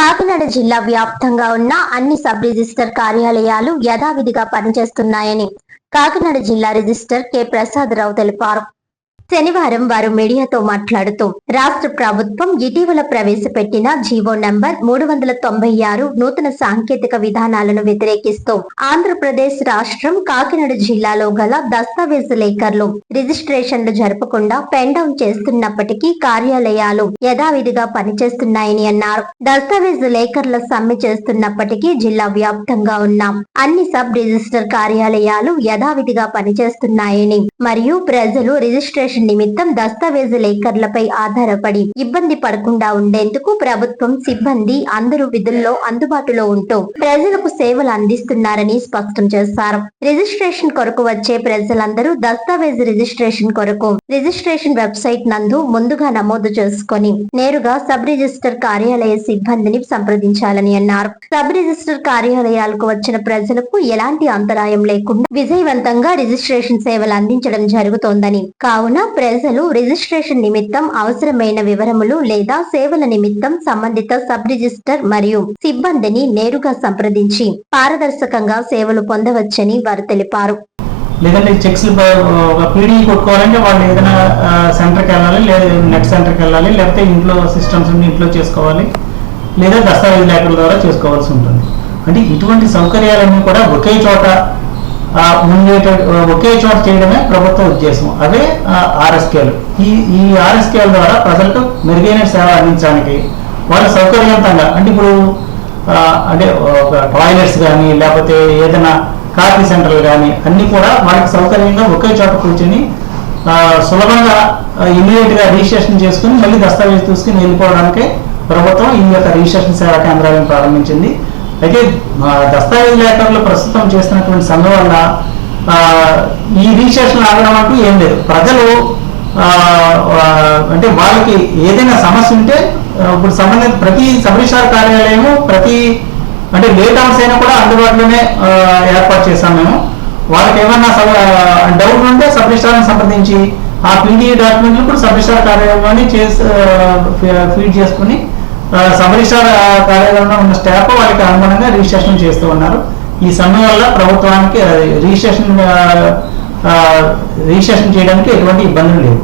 కాకినాడ జిల్లా వ్యాప్తంగా ఉన్న అన్ని సబ్ రిజిస్టర్ కార్యాలయాలు యథావిధిగా పనిచేస్తున్నాయని కాకినాడ జిల్లా రిజిస్టర్ కె ప్రసాదరావు తెలిపారు. శనివారం వారు మీడియాతో మాట్లాడుతూ రాష్ట్ర ప్రభుత్వం ఇటీవల ప్రవేశపెట్టిన జీవో నంబర్ 396 నూతన సాంకేతిక విధానాలను వ్యతిరేకిస్తూ ఆంధ్రప్రదేశ్ రాష్ట్రం కాకినాడ జిల్లాలో గల దస్తావేజు లేఖర్లు రిజిస్ట్రేషన్లు జరపకుండా పెన్ డౌన్ చేస్తున్నప్పటికీ కార్యాలయాలు యథావిధిగా పనిచేస్తున్నాయని అన్నారు. దస్తావేజు లేఖర్ల సమ్మె చేస్తున్నప్పటికీ జిల్లా వ్యాప్తంగా ఉన్న అన్ని సబ్ రిజిస్టర్ కార్యాలయాలు యథావిధిగా పనిచేస్తున్నాయని మరియు ప్రజలు రిజిస్ట్రేషన్ నిమిత్తం దస్తావేజు లేఖర్లపై ఆధారపడి ఇబ్బంది పడకుండా ఉండేందుకు ప్రభుత్వం సిబ్బంది అందరూ విధుల్లో అందుబాటులో ఉంటూ ప్రజలకు సేవలు అందిస్తున్నారని స్పష్టం చేశారు. రిజిస్ట్రేషన్ కొరకు వచ్చే ప్రజలందరూ దస్తావేజు రిజిస్ట్రేషన్ కొరకు రిజిస్ట్రేషన్ వెబ్సైట్ నందు ముందుగా నమోదు చేసుకుని నేరుగా సబ్ రిజిస్టర్ కార్యాలయ సిబ్బందిని సంప్రదించాలని అన్నారు. సబ్ రిజిస్టర్ కార్యాలయాలకు వచ్చిన ప్రజలకు ఎలాంటి అంతరాయం లేకుండా విజయవంతంగా రిజిస్ట్రేషన్ సేవలు అందించడం జరుగుతోందని, కావున ప్రజలు రిజిస్ట్రేషన్ నిమిత్తం అవసరమైన వివరములు లేదా సేవల నిమిత్తం సంబంధిత సబ్ రిజిస్టర్ మరియు సిబ్బందిని నేరుగా సంప్రదించి పారదర్శకంగా సేవలు పొందవచ్చని వారు తెలిపారు. లేదంటే చెక్స్ పీడీ కొట్టుకోవాలంటే వాళ్ళు ఏదైనా సెంటర్కి వెళ్ళాలి, లేదా నెట్ సెంటర్కి వెళ్ళాలి, లేకపోతే ఇంట్లో సిస్టమ్స్ ఇంట్లో చేసుకోవాలి, లేదా దస్తావేజు లేఖల ద్వారా చేసుకోవాల్సి ఉంటుంది. అంటే ఇటువంటి సౌకర్యాలన్నీ కూడా ఒకే చోట ఒకే చోట చేయడమే ప్రభుత్వ ఉద్దేశం. అవే ఆర్ఎస్కేలు. ఈ ఆర్ఎస్కేల ద్వారా ప్రజలకు మెరుగైన సేవ అందించడానికి వాళ్ళ సౌకర్యవంతంగా, అంటే ఇప్పుడు అంటే టాయిలెట్స్ కానీ లేకపోతే ఏదైనా కాఫీ సెంటర్లు కానీ అన్ని కూడా వాళ్ళకి సౌకర్యంగా ఒకే చోట కూర్చొని సులభంగా ఇమీడియట్గా రిజిస్ట్రేషన్ చేసుకుని మళ్ళీ దస్తావేజ్ తీసుకుని వెళ్ళిపోవడానికి ప్రభుత్వం ఈ యొక్క రిజిస్ట్రేషన్ సేవా కేంద్రాలను ప్రారంభించింది. అయితే దస్తావేజు లేఖర్లు ప్రస్తుతం చేస్తున్నటువంటి సమ్మె వల్ల ఈ రిజిస్ట్రేషన్ ఆగడం అంటూ ఏం లేదు. ప్రజలు అంటే వాళ్ళకి ఏదైనా సమస్య ఉంటే ఇప్పుడు సంబంధిత ప్రతి సబ్ రిజిస్ట్రార్ కార్యాలయము అంటే లేట్ అవర్స్ అయినా కూడా అందుబాటులోనే ఏర్పాటు చేశాం మేము. వాళ్ళకి ఏమన్నా డౌట్ ఉంటే సబ్ రిజిస్ట్రార్ని సంప్రదించి ఆ పీడీ డాక్యుమెంట్లు కూడా సబ్ రిజిస్ట్రార్ కార్యాలయంలోనే ఫీడ్ చేసుకుని సబ్ రిజిస్ట్రార్ కార్యాలయంలో ఉన్న స్టాఫ్ వాళ్ళకి అనుగుణంగా రిజిస్ట్రేషన్ చేస్తూ ఉన్నారు. ఈ సమ్మె వల్ల ప్రభుత్వానికి రిజిస్ట్రేషన్ చేయడానికి ఎటువంటి ఇబ్బందులు లేవు.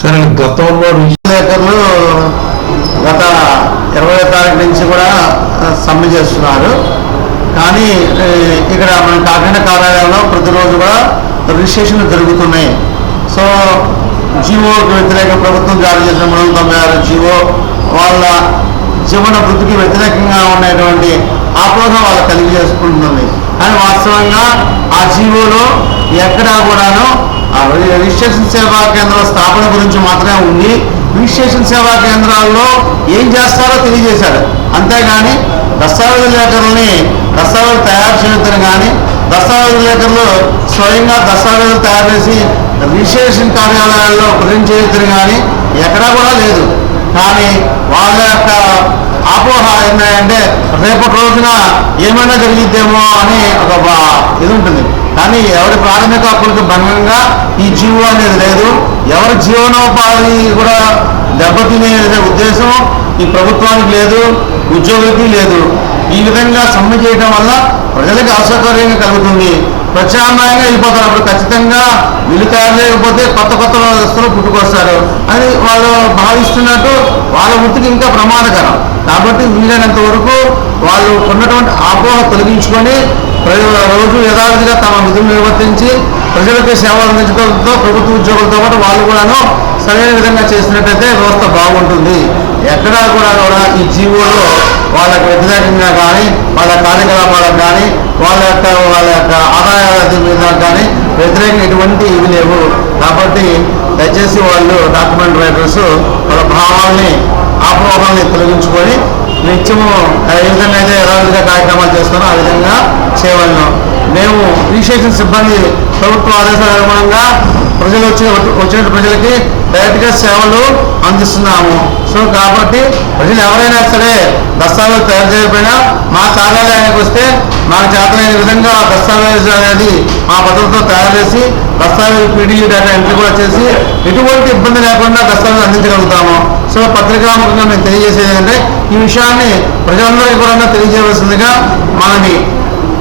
సరే, గతంలో రిజిస్ట్రేటర్లు గత 20వ తారీఖు నుంచి కూడా సమ్మె చేస్తున్నారు. కానీ ఇక్కడ మన కాకినాడ కార్యాలయంలో ప్రతిరోజు కూడా రిజిస్ట్రేషన్లు జరుగుతున్నాయి. సో జీవోకి వ్యతిరేక ప్రభుత్వం జారీ చేసిన 396 జీవో వాళ్ళ జీవన వృత్తికి వ్యతిరేకంగా ఉన్నటువంటి ఆపోహ వాళ్ళు కలిగి చేసుకుంటుంది. కానీ వాస్తవంగా ఆ జీవోలో ఎక్కడా కూడాను రిజిస్ట్రేషన్ సేవా కేంద్రాల స్థాపన గురించి మాత్రమే ఉంది. రిజిస్ట్రేషన్ సేవా కేంద్రాల్లో ఏం చేస్తారో తెలియజేశారు. అంతేగాని దస్తావేజు లేఖరుల్ని దస్తావేజులు తయారు చేయొద్దని కానీ, దస్తావేజు లేఖరులు స్వయంగా దస్తావేజులు తయారు చేసి రిజిస్ట్రేషన్ కార్యాలయాల్లో ప్రజెంట్ చేయొద్దని కానీ ఎక్కడా కూడా లేదు. కానీ వాళ్ళ యొక్క ఆపోహ ఏంటంటే రేపటి రోజున ఏమైనా జరిగిద్దేమో అని ఒక ఇది ఉంటుంది. కానీ ఎవరి ప్రాథమిక హక్కులకు భంగంగా ఈ జీవో అనేది లేదు. ఎవరి జీవనోపాధి కూడా దెబ్బతినే ఉద్దేశం ఈ ప్రభుత్వానికి లేదు, ఉద్యోగులకి లేదు. ఈ విధంగా సమ్మె చేయడం వల్ల ప్రజలకు అసౌకర్యంగా కలుగుతుంది. ప్రత్యామ్నాయంగా వెళ్ళిపోతారు. అప్పుడు ఖచ్చితంగా వీళ్ళు తయారు చేయకపోతే కొత్త వ్యవస్థలు పుట్టుకొస్తారు అని వాళ్ళు భావిస్తున్నట్టు వాళ్ళ వృత్తికి ఇంకా ప్రమాదకరం. కాబట్టి వీలైనంత వరకు వాళ్ళు ఉన్నటువంటి ఆపోహ తొలగించుకొని రోజు యథావిధిగా తమ విధులు నిర్వర్తించి ప్రజలకు సేవలు అందించడంతో ప్రభుత్వ ఉద్యోగులతో పాటు వాళ్ళు కూడాను సరైన విధంగా చేసినట్టయితే వ్యవస్థ బాగుంటుంది. ఎక్కడా కూడా ఈ జీవోలో వాళ్ళకు వ్యతిరేకంగా కానీ, వాళ్ళ కార్యకలాపాలకు కానీ, వాళ్ళ యొక్క ఆదాయాల మీద కానీ వ్యతిరేకంగా ఎటువంటి ఇవి లేవు. కాబట్టి దయచేసి వాళ్ళు డాక్యుమెంట్ రైటర్స్ వాళ్ళ భావాల్ని ఆపోహల్ని తొలగించుకొని నిత్యము ఏ విధంగా అయితే యథావిధిగా కార్యక్రమాలు చేస్తున్నారో ఆ విధంగా చేయవలను. మేము రిజిస్ట్రేషన్ సిబ్బంది ప్రభుత్వ ఆదేశాల అనుగుణంగా ప్రజలు వచ్చిన ప్రజలకి డైరెక్ట్గా సేవలు అందిస్తున్నాము. సో కాబట్టి ప్రజలు ఎవరైనా సరే దస్తావేజు తయారు చేయకపోయినా మా కార్యాలయానికి వస్తే మాకు చేతనైన విధంగా దస్తావేజు అనేది మా పద్ధతితో తయారు చేసి దస్తావేజు పీడీ డేటా ఎంట్రీ కూడా చేసి ఎటువంటి ఇబ్బంది లేకుండా దస్తావేజు అందించగలుగుతాము. సో పత్రికాముఖంగా మేము తెలియజేసేది ఏంటంటే ఈ విషయాన్ని ప్రజలందరికీ కూడా తెలియజేయవలసిందిగా మనవి.